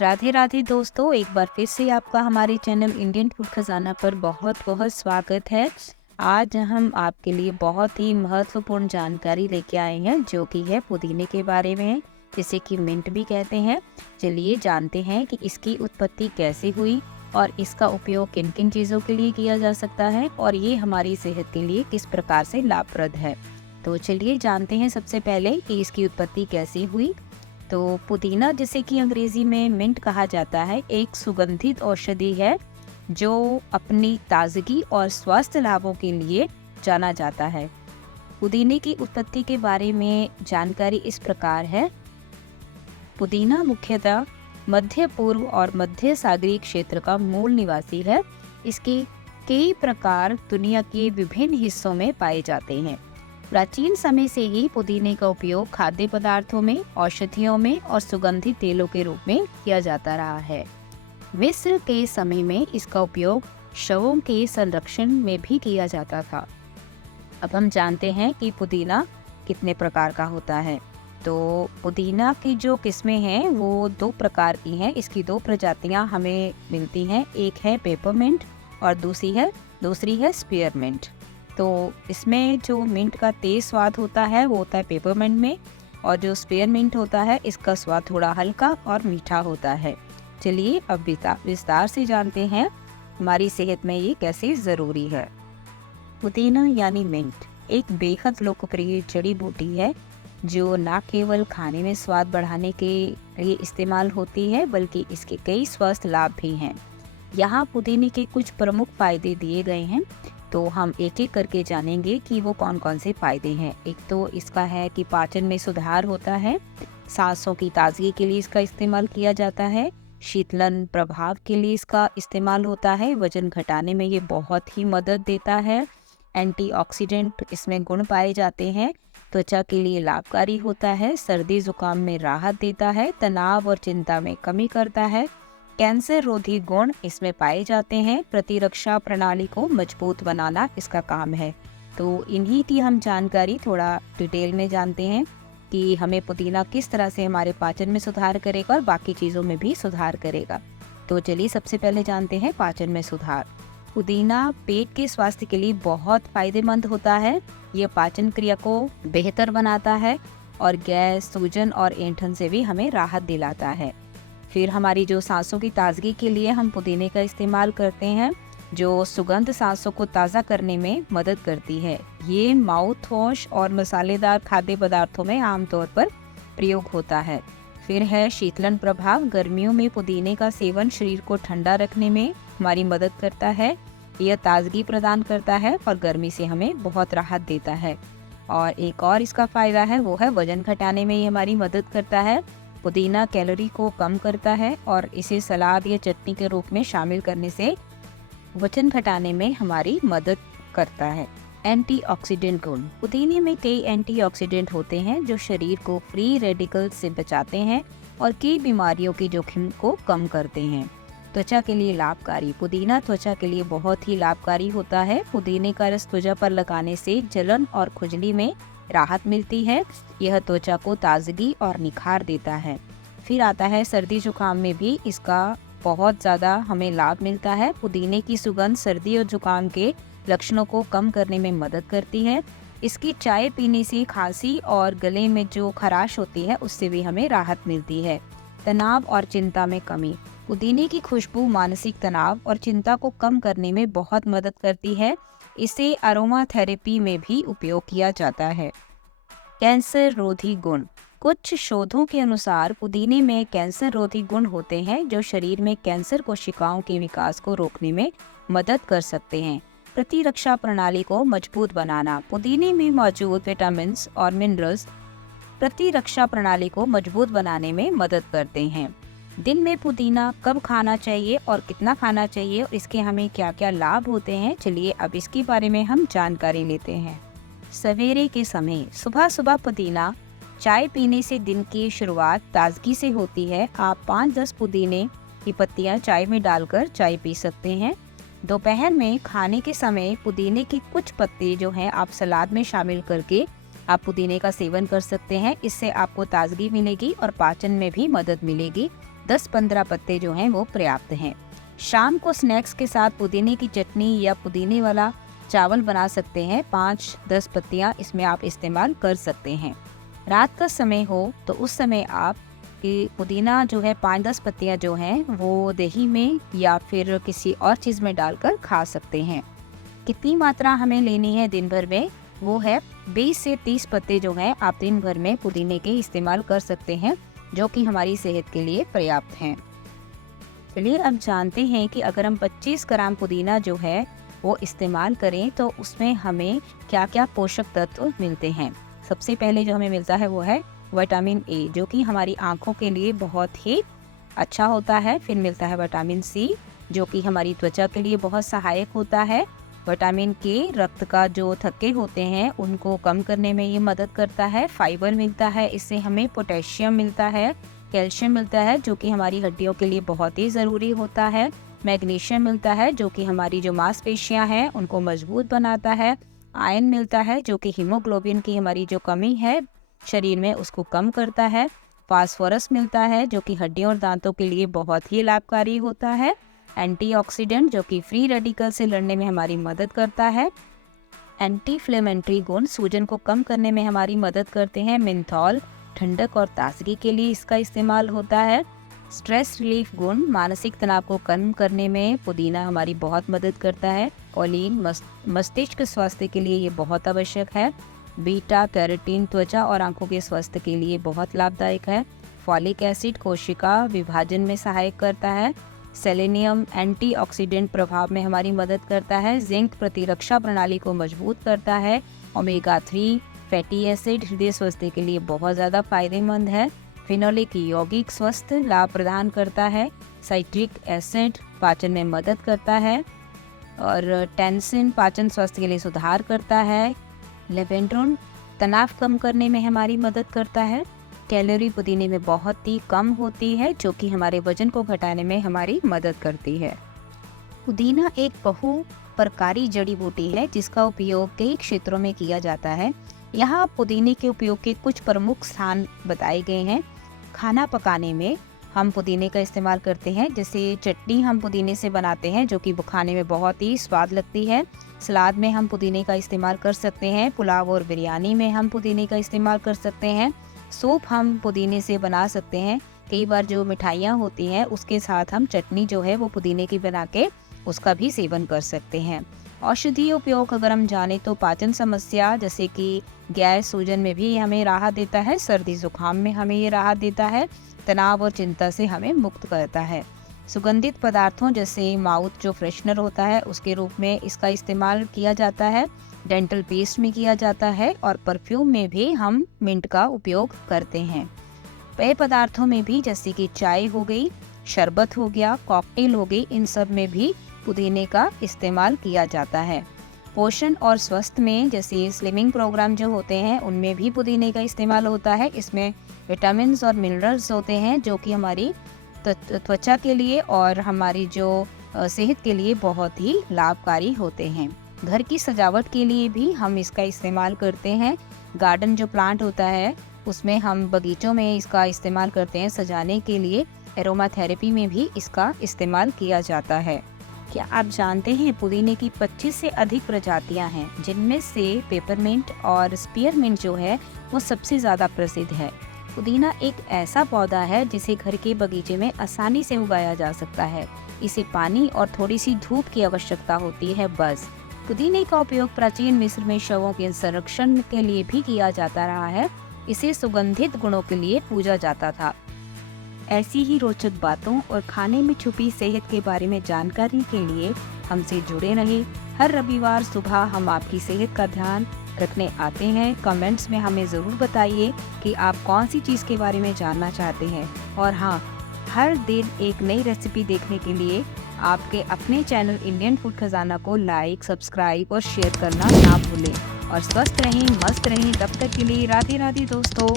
राधे राधे दोस्तों, एक बार फिर से आपका हमारे चैनल इंडियन फूड खजाना पर बहुत बहुत स्वागत है। आज हम आपके लिए बहुत ही महत्वपूर्ण जानकारी लेके आए हैं जो कि है पुदीने के बारे में, जिसे कि मिंट भी कहते हैं। चलिए जानते हैं कि इसकी उत्पत्ति कैसे हुई और इसका उपयोग किन किन चीज़ों के लिए किया जा सकता है और ये हमारी सेहत के लिए किस प्रकार से लाभप्रद है। तो चलिए जानते हैं सबसे पहले कि इसकी उत्पत्ति कैसे हुई। तो पुदीना, जिसे कि अंग्रेजी में मिंट कहा जाता है, एक सुगंधित औषधि है जो अपनी ताजगी और स्वास्थ्य लाभों के लिए जाना जाता है। पुदीने की उत्पत्ति के बारे में जानकारी इस प्रकार है। पुदीना मुख्यतः मध्य पूर्व और मध्य सागरीय क्षेत्र का मूल निवासी है। इसके कई प्रकार दुनिया के विभिन्न हिस्सों में पाए जाते हैं। प्राचीन समय से ही पुदीने का उपयोग खाद्य पदार्थों में, औषधियों में और सुगंधित तेलों के रूप में किया जाता रहा है। मिस्र के समय में इसका उपयोग शवों के संरक्षण में भी किया जाता था। अब हम जानते हैं कि पुदीना कितने प्रकार का होता है। तो पुदीना की जो किस्में हैं वो दो प्रकार की हैं। इसकी दो प्रजातियां हमें मिलती हैं, एक है पेपरमिंट और दूसरी है स्पीयरमिंट। तो इसमें जो मिंट का तेज स्वाद होता है वो होता है पेपरमिंट में, और जो स्पीयरमिंट होता है इसका स्वाद थोड़ा हल्का और मीठा होता है। चलिए अब विस्तार से जानते हैं हमारी सेहत में ये कैसे ज़रूरी है। पुदीना यानी मिंट एक बेहद लोकप्रिय जड़ी बूटी है जो न केवल खाने में स्वाद बढ़ाने के लिए इस्तेमाल होती है बल्कि इसके कई स्वास्थ्य लाभ भी हैं। यहाँ पुदीने के कुछ प्रमुख फायदे दिए गए हैं, तो हम एक एक करके जानेंगे कि वो कौन कौन से फायदे हैं। एक तो इसका है कि पाचन में सुधार होता है, सांसों की ताजगी के लिए इसका इस्तेमाल किया जाता है, शीतलन प्रभाव के लिए इसका इस्तेमाल होता है, वजन घटाने में ये बहुत ही मदद देता है, एंटीऑक्सीडेंट इसमें गुण पाए जाते हैं, त्वचा के लिए लाभकारी होता है, सर्दी जुकाम में राहत देता है, तनाव और चिंता में कमी करता है, कैंसर रोधी गुण इसमें पाए जाते हैं, प्रतिरक्षा प्रणाली को मजबूत बनाना इसका काम है। तो इन्हीं की हम जानकारी थोड़ा डिटेल में जानते हैं कि हमें पुदीना किस तरह से हमारे पाचन में सुधार करेगा और बाकी चीज़ों में भी सुधार करेगा। तो चलिए सबसे पहले जानते हैं पाचन में सुधार। पुदीना पेट के स्वास्थ्य के लिए बहुत फायदेमंद होता है। ये पाचन क्रिया को बेहतर बनाता है और गैस, सूजन और ऐंठन से भी हमें राहत दिलाता है। फिर हमारी जो सांसों की ताजगी के लिए हम पुदीने का इस्तेमाल करते हैं, जो सुगंध सांसों को ताज़ा करने में मदद करती है। ये माउथ वॉश और मसालेदार खाद्य पदार्थों में आमतौर पर प्रयोग होता है। फिर है शीतलन प्रभाव। गर्मियों में पुदीने का सेवन शरीर को ठंडा रखने में हमारी मदद करता है। यह ताजगी प्रदान करता है और गर्मी से हमें बहुत राहत देता है। और एक और इसका फ़ायदा है वो है वजन घटाने में ये हमारी मदद करता है। पुदीना कैलोरी को कम करता है और इसे सलाद या चटनी के रूप में शामिल करने से वजन घटाने में हमारी मदद करता है। एंटीऑक्सीडेंट गुण। पुदीने में कई एंटीऑक्सीडेंट होते हैं जो शरीर को फ्री रेडिकल से बचाते हैं और कई बीमारियों के जोखिम को कम करते हैं। त्वचा के लिए लाभकारी। पुदीना त्वचा के लिए बहुत ही लाभकारी होता है। पुदीने का रस त्वचा पर लगाने से जलन और खुजली में राहत मिलती है। यह त्वचा को ताजगी और निखार देता है। फिर आता है सर्दी जुकाम में भी इसका बहुत ज़्यादा हमें लाभ मिलता है। पुदीने की सुगंध सर्दी और जुकाम के लक्षणों को कम करने में मदद करती है। इसकी चाय पीने से खांसी और गले में जो खराश होती है उससे भी हमें राहत मिलती है। तनाव और चिंता में कमी। पुदीने की खुशबू मानसिक तनाव और चिंता को कम करने में बहुत मदद करती है। इसे अरोमा थेरेपी में भी उपयोग किया जाता है। कैंसर रोधी गुण। कुछ शोधों के अनुसार पुदीने में कैंसर रोधी गुण होते हैं जो शरीर में कैंसर कोशिकाओं के विकास को रोकने में मदद कर सकते हैं। प्रतिरक्षा प्रणाली को मजबूत बनाना। पुदीने में मौजूद विटामिन और मिनरल्स प्रतिरक्षा प्रणाली को मजबूत बनाने में मदद करते हैं। दिन में पुदीना कब खाना चाहिए और कितना खाना चाहिए और इसके हमें क्या क्या लाभ होते हैं, चलिए अब इसके बारे में हम जानकारी लेते हैं। सवेरे के समय सुबह सुबह पुदीना चाय पीने से दिन की शुरुआत ताजगी से होती है। आप 5-10 पुदीने की पत्तियां चाय में डालकर चाय पी सकते हैं। दोपहर में खाने के समय पुदीने की कुछ पत्ते जो हैं आप सलाद में शामिल करके आप पुदीने का सेवन कर सकते हैं। इससे आपको ताजगी मिलेगी और पाचन में भी मदद मिलेगी। 10-15 पत्ते जो हैं वो पर्याप्त हैं। शाम को स्नैक्स के साथ पुदीने की चटनी या पुदीने वाला चावल बना सकते हैं। 5-10 पत्तियां इसमें आप इस्तेमाल कर सकते हैं। रात का समय हो तो उस समय आप कि पुदीना जो है 5-10 पत्तियां जो हैं वो दही में या फिर किसी और चीज़ में डालकर खा सकते हैं। कितनी मात्रा हमें लेनी है दिन भर में, वो है 20 से 30 पत्ते जो हैं आप दिन भर में पुदीने के इस्तेमाल कर सकते हैं, जो कि हमारी सेहत के लिए पर्याप्त हैं। चलिए अब जानते हैं कि अगर हम 25 ग्राम पुदीना जो है वो इस्तेमाल करें तो उसमें हमें क्या क्या पोषक तत्व मिलते हैं। सबसे पहले जो हमें मिलता है वो है विटामिन ए, जो कि हमारी आँखों के लिए बहुत ही अच्छा होता है। फिर मिलता है विटामिन सी, जो कि हमारी त्वचा के लिए बहुत सहायक होता है। विटामिन के रक्त का जो थक्के होते हैं उनको कम करने में ये मदद करता है। फाइबर मिलता है, इससे हमें पोटेशियम मिलता है, कैल्शियम मिलता है जो कि हमारी हड्डियों के लिए बहुत ही ज़रूरी होता है। मैग्नीशियम मिलता है जो कि हमारी जो मांसपेशियां हैं उनको मजबूत बनाता है। आयरन मिलता है जो कि हीमोग्लोबिन की हमारी जो कमी है शरीर में उसको कम करता है। फास्फोरस मिलता है जो कि हड्डियों और दांतों के लिए बहुत ही लाभकारी होता है। एंटीऑक्सीडेंट जो कि फ्री रेडिकल से लड़ने में हमारी मदद करता है। एंटी इन्फ्लेमेटरी गुण सूजन को कम करने में हमारी मदद करते हैं। मेंथॉल ठंडक और ताजगी के लिए इसका इस्तेमाल होता है। स्ट्रेस रिलीफ गुण मानसिक तनाव को कम करने में पुदीना हमारी बहुत मदद करता है। कोलिन मस्तिष्क स्वास्थ्य के लिए ये बहुत आवश्यक है। बीटा कैरोटीन त्वचा और आंखों के स्वास्थ्य के लिए बहुत लाभदायक है। फॉलिक एसिड कोशिका विभाजन में सहायक करता है। सेलेनियम एंटीऑक्सीडेंट प्रभाव में हमारी मदद करता है। जिंक प्रतिरक्षा प्रणाली को मजबूत करता है। ओमेगा 3 फैटी एसिड हृदय स्वास्थ्य के लिए बहुत ज़्यादा फायदेमंद है। फिनोलिक यौगिक स्वास्थ्य लाभ प्रदान करता है। साइट्रिक एसिड पाचन में मदद करता है और टेंसिन पाचन स्वास्थ्य के लिए सुधार करता है। लेवेंड्रोन तनाव कम करने में हमारी मदद करता है। कैलोरी पुदीने में बहुत ही कम होती है जो कि हमारे वजन को घटाने में हमारी मदद करती है। पुदीना एक बहु प्रकारी जड़ी बूटी है जिसका उपयोग कई क्षेत्रों में किया जाता है। यहाँ पुदीने के उपयोग के कुछ प्रमुख स्थान बताए गए हैं। खाना पकाने में हम पुदीने का इस्तेमाल करते हैं, जैसे चटनी हम पुदीने से बनाते हैं जो कि खाने में बहुत ही स्वाद लगती है। सलाद में हम पुदीने का इस्तेमाल कर सकते हैं। पुलाव और बिरयानी में हम पुदीने का इस्तेमाल कर सकते हैं। सूप हम पुदीने से बना सकते हैं। कई बार जो मिठाइयाँ होती हैं उसके साथ हम चटनी जो है वो पुदीने की बना के उसका भी सेवन कर सकते हैं। औषधीय उपयोग अगर हम जाने तो पाचन समस्या जैसे कि गैस सूजन में भी हमें राहत देता है। सर्दी जुकाम में हमें ये राहत देता है। तनाव और चिंता से हमें मुक्त करता है। सुगंधित पदार्थों जैसे माउथ जो फ्रेशनर होता है उसके रूप में इसका इस्तेमाल किया जाता है। डेंटल पेस्ट में किया जाता है और परफ्यूम में भी हम मिंट का उपयोग करते हैं। पेय पदार्थों में भी जैसे कि चाय हो गई, शरबत हो गया, कॉकटेल हो गई, इन सब में भी पुदीने का इस्तेमाल किया जाता है। पोषण और स्वास्थ्य में जैसे स्लिमिंग प्रोग्राम जो होते हैं उनमें भी पुदीने का इस्तेमाल होता है। इसमें विटामिन्स और मिनरल्स होते हैं जो कि हमारी त्वचा के लिए और हमारी जो सेहत के लिए बहुत ही लाभकारी होते हैं। घर की सजावट के लिए भी हम इसका इस्तेमाल करते हैं। गार्डन जो प्लांट होता है उसमें हम बगीचों में इसका इस्तेमाल करते हैं सजाने के लिए। एरोमा थेरेपी में भी इसका इस्तेमाल किया जाता है। क्या आप जानते हैं पुदीने की 25 से अधिक प्रजातियां हैं, जिनमें से पेपरमिंट और स्पीयरमिंट जो है वो सबसे ज़्यादा प्रसिद्ध है। पुदीना एक ऐसा पौधा है जिसे घर के बगीचे में आसानी से उगाया जा सकता है। इसे पानी और थोड़ी सी धूप की आवश्यकता होती है बस। पुदीने का उपयोग प्राचीन मिस्र में शवों के संरक्षण के लिए भी किया जाता रहा है। इसे सुगंधित गुणों के लिए पूजा जाता था। ऐसी ही रोचक बातों और खाने में छुपी सेहत के बारे में जानकारी के लिए हमसे जुड़े रहें। हर रविवार सुबह हम आपकी सेहत का ध्यान रखने आते हैं। कमेंट्स में हमें ज़रूर बताइए कि आप कौन सी चीज़ के बारे में जानना चाहते हैं। और हाँ, हर दिन एक नई रेसिपी देखने के लिए आपके अपने चैनल इंडियन फूड खजाना को लाइक, सब्सक्राइब और शेयर करना ना भूलें। और स्वस्थ रहें, मस्त रहें। तब तक के लिए राधे राधे दोस्तों।